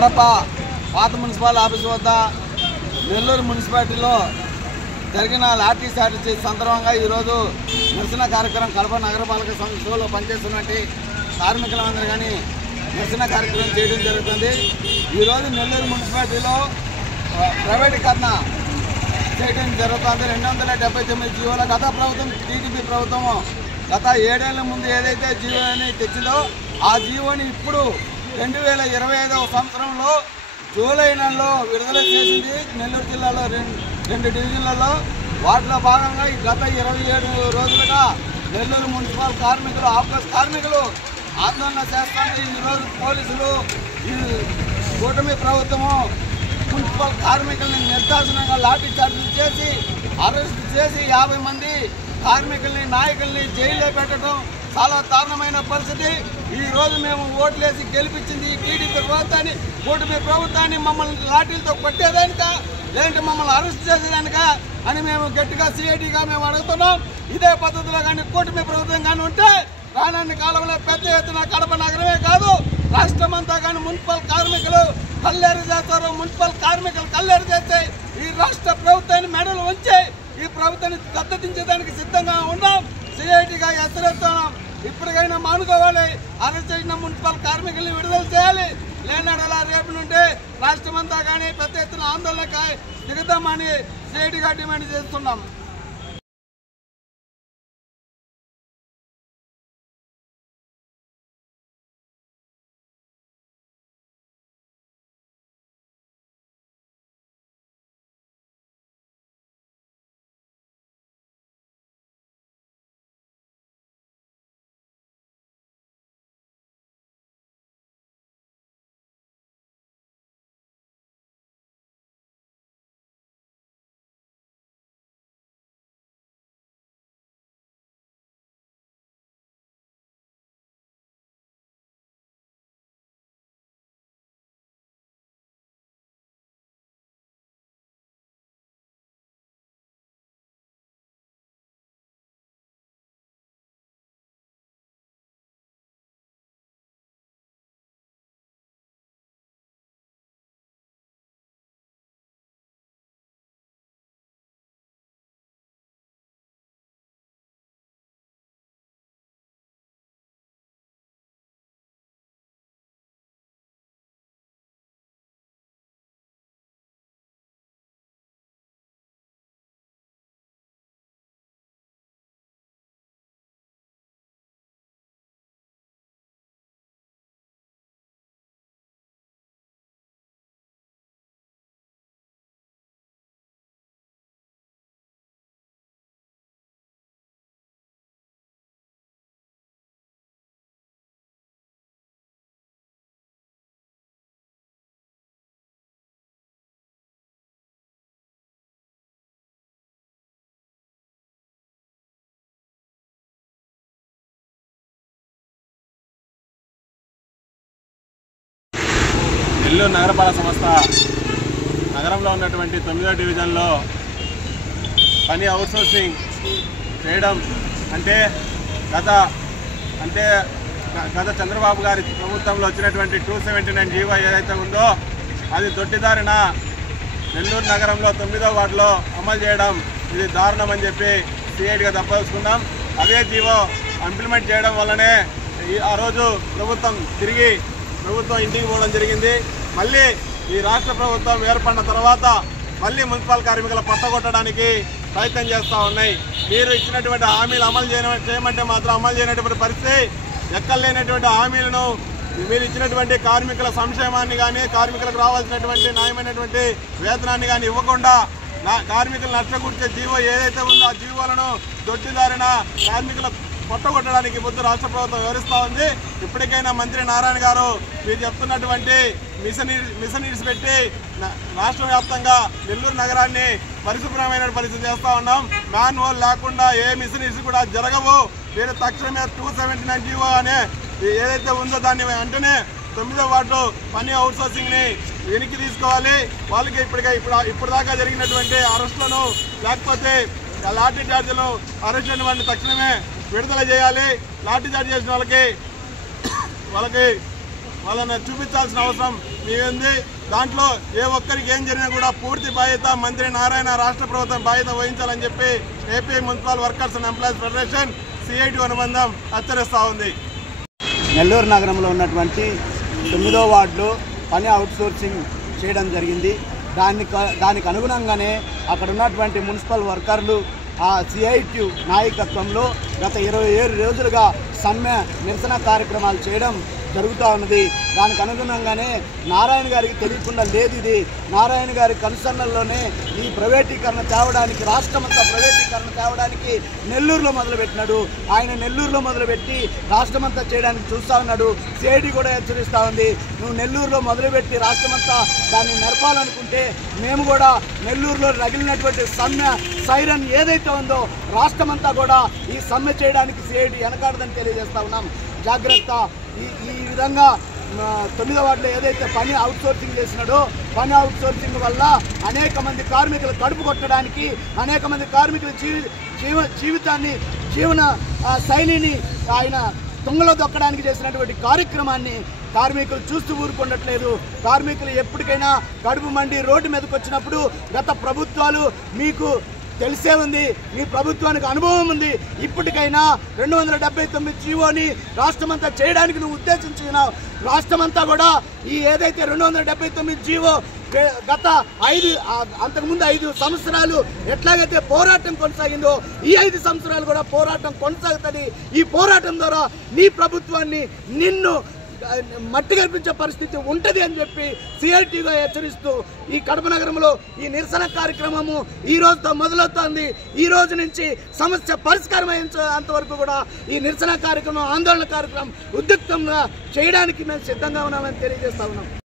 కడప పాత municipal office వద్ద నెల్లూరు మున్సిపాలిటీలో జరిగిన లాఠీ చార్జీ సందర్భంగా ఈరోజు నిరసన కార్యక్రమం కడప నగరపాలక సంస్థలో పనిచేస్తున్నటువంటి కార్మికులందరూ కానీ నిరసన కార్యక్రమం చేయడం జరుగుతుంది. ఈరోజు నెల్లూరు మున్సిపాలిటీలో ప్రైవేటీకరణ చేయడం జరుగుతుంది. 279 జీవోల గత ప్రభుత్వం టీడీపీ ప్రభుత్వం గత 7 ఏళ్ల ముందు ఏదైతే జీవోని తెచ్చిందో ఆ జీవోని ఇప్పుడు 2025వ సంవత్సరంలో జూలై నెలలో విడుదల చేసింది. నెల్లూరు జిల్లాలో 2 డివిజన్లలో వాటిలో భాగంగా గత 27 రోజులుగా నెల్లూరు మున్సిపల్ కార్మికులు ఆఫీస్ కార్మికులు ఆందోళన చేస్తుంటే ఈరోజు పోలీసులు ఈ కూటమి ప్రభుత్వము మున్సిపల్ కార్మికుల్ని నిర్దాక్షిణంగా లాఠీ చార్జీలు చేసి అరెస్ట్ చేసి 50 మంది కార్మికుల్ని నాయకుల్ని జైల్లో పెట్టడం చాలా దారుణమైన పరిస్థితి. ఈ రోజు మేము ఓట్లేసి గెలిపించింది ఈ టీడీపీ ప్రభుత్వాన్ని, కూటమి ప్రభుత్వాన్ని మమ్మల్ని లాఠీలతో కొట్టేదానిక లేదంటే మమ్మల్ని అరెస్ట్ చేసేదానిక అని మేము గట్టిగా సిఐడిగా మేము అడుగుతున్నాం. ఇదే పద్ధతిలో కానీ కూటమి ప్రభుత్వం కానీ ఉంటే రానున్న కాలంలో పెద్ద ఎత్తున కడప నగరమే కాదు రాష్ట్రం అంతా కానీ మున్సిపల్ కార్మికులు కల్లేరు చేస్తారు. మున్సిపల్ కార్మికులు కల్లేరు చేస్తే ఈ రాష్ట్ర ప్రభుత్వాన్ని మెడలు ఉంచి ఈ ప్రభుత్వాన్ని గద్దెదించేదానికి సిద్ధంగా ఉన్నాం. సిఐటిగా హెచ్చరిస్తున్నాం. ఇప్పటికైనా మానుకోవాలి. అరెస్ట్ చేసిన మున్సిపల్ కార్మికుల్ని విడుదల చేయాలి. లేనడలా రేపు నుండి రాష్ట్రమంతా కానీ పెద్ద ఎత్తున ఆందోళనకు దిగుతామని సిఐటిగా డిమాండ్ చేస్తున్నాం. నెల్లూరు నగరపాలక సంస్థ నగరంలో ఉన్నటువంటి 9వ డివిజన్లో పని అవుట్సోర్సింగ్ చేయడం అంటే గత చంద్రబాబు గారి ప్రభుత్వంలో వచ్చినటువంటి 279 జీవో ఏదైతే ఉందో అది దొడ్డిదారిన నెల్లూరు నగరంలో 9వ వార్డులో అమలు చేయడం ఇది దారుణం అని చెప్పి సిఐడిగా తప్పదలుచుకున్నాం. అదే జీవో ఇంప్లిమెంట్ చేయడం వల్లనే ఆ రోజు ప్రభుత్వం ఇంటికి పోవడం జరిగింది. మళ్ళీ ఈ రాష్ట్ర ప్రభుత్వం ఏర్పడిన తర్వాత మళ్ళీ మున్సిపల్ కార్మికుల పట్టగొట్టడానికి ప్రయత్నం చేస్తూ ఉన్నాయి. మీరు ఇచ్చినటువంటి హామీలు అమలు చేయమంటే మాత్రం అమలు చేయనటువంటి పరిస్థితి, ఎక్కలేనటువంటి హామీలను మీరు ఇచ్చినటువంటి కార్మికుల సంక్షేమాన్ని కానీ కార్మికులకు రావాల్సినటువంటి న్యాయమైనటువంటి వేతనాన్ని కానీ ఇవ్వకుండా కార్మికులు నష్టకూర్చే జీవో ఏదైతే ఉందో ఆ జీవోలను దొడ్డిదారిన కార్మికుల పొట్టగొట్టడానికి పొద్దు రాష్ట్ర ప్రభుత్వం వివరిస్తూ ఉంది. ఇప్పటికైనా మంత్రి నారాయణ గారు మీరు చెప్తున్నటువంటి మిషన్ పెట్టి రాష్ట్ర వ్యాప్తంగా నెల్లూరు నగరాన్ని పరిశుభ్రమైన పరిస్థితి చేస్తూ ఉన్నాం. మ్యాన్హోల్ లేకుండా ఏ మిషన్ కూడా జరగవు. మీరు తక్షణమే 279 జీవో అనే ఏదైతే ఉందో దాన్ని వెంటనే 9వ వార్డు పని అవుట్సోర్సింగ్ని వెనక్కి తీసుకోవాలి. వాళ్ళకి ఇప్పుడు దాకా జరిగినటువంటి అరెస్టులను లేకపోతే లాఠీ చార్జీలను అరెస్ట్ అయిన వాడిని తక్షణమే విడుదల చేయాలి. లాఠీ చార్జ్ చేసిన వాళ్ళకి వాళ్ళని చూపించాల్సిన అవసరం మీది. దాంట్లో ఏ ఒక్కరికి ఏం జరిగినా కూడా పూర్తి బాధ్యత మంత్రి నారాయణ, రాష్ట్ర ప్రభుత్వం బాధ్యత వహించాలని చెప్పి AP municipal workers and employees federation CITU అనుబంధం హెచ్చరిస్తూ ఉంది. నెల్లూరు నగరంలో ఉన్నటువంటి 9వ వార్డులో పని అవుట్సోర్సింగ్ చేయడం జరిగింది. దానికి అనుగుణంగానే అక్కడ ఉన్నటువంటి మున్సిపల్ వర్కర్లు ఆ CITU నాయకత్వంలో గత 27 రోజులుగా సమ్మె నిరసన కార్యక్రమాలు చేయడం జరుగుతూ ఉన్నది. దానికి అనుగుణంగానే నారాయణ గారికి తెలియకుండా లేదు. ఇది నారాయణ గారి కన్సర్న్లోనే ఈ ప్రైవేటీకరణ తేవడానికి, రాష్ట్రమంతా ప్రైవేటీకరణ తేవడానికి నెల్లూరులో మొదలుపెట్టినాడు. ఆయన నెల్లూరులో మొదలుపెట్టి రాష్ట్రమంతా చేయడానికి చూస్తూ ఉన్నాడు. CITU కూడా హెచ్చరిస్తూ ఉంది, నువ్వు నెల్లూరులో మొదలుపెట్టి రాష్ట్రమంతా దాన్ని నడపాలనుకుంటే మేము కూడా నెల్లూరులో రగిలినటువంటి సమ్మె సైరన్ ఏదైతే ఉందో రాష్ట్రమంతా కూడా ఈ సమ్మె చేయడానికి CITU వెనకాడదని తెలియజేస్తా ఉన్నాం. జాగ్రత్త. ఈ విధంగా 9వ వార్డులో ఏదైతే పని అవుట్సోర్సింగ్ చేసినాడో, పని అవుట్సోర్సింగ్ వల్ల అనేక మంది కార్మికులు కడుపు కొట్టడానికి, అనేక మంది కార్మికుల జీవన శైలిని ఆయన తుంగలో దొక్కడానికి చేసినటువంటి కార్యక్రమాన్ని కార్మికులు చూస్తూ ఊరుకుండట్లేదు. కార్మికులు ఎప్పటికైనా కడుపు మండి రోడ్డు మీదకి వచ్చినప్పుడు గత ప్రభుత్వాలు మీకు తెలిసే ఉంది, మీ ప్రభుత్వానికి అనుభవం ఉంది. ఇప్పటికైనా 279 జీవోని రాష్ట్రమంతా చేయడానికి నువ్వు ఉద్దేశించుకున్నావు. రాష్ట్రమంతా కూడా ఈ ఏదైతే 279 జీవో గత అంతకుముందు 5 సంవత్సరాలు ఎట్లాగైతే పోరాటం కొనసాగిందో ఈ 5 సంవత్సరాలు కూడా పోరాటం కొనసాగుతుంది. ఈ పోరాటం ద్వారా నీ ప్రభుత్వాన్ని నిన్ను మట్టి కల్పించే పరిస్థితి ఉంటుంది అని చెప్పి CITUగా హెచ్చరిస్తూ ఈ కడప నగరంలో ఈ నిరసన కార్యక్రమము ఈ రోజుతో మొదలవుతోంది. ఈ రోజు నుంచి సమస్య పరిష్కారం అయ్యేంత వరకు కూడా ఈ నిరసన కార్యక్రమం, ఆందోళన కార్యక్రమం ఉద్రిక్తంగా చేయడానికి మేము సిద్ధంగా ఉన్నామని తెలియజేస్తా ఉన్నాం.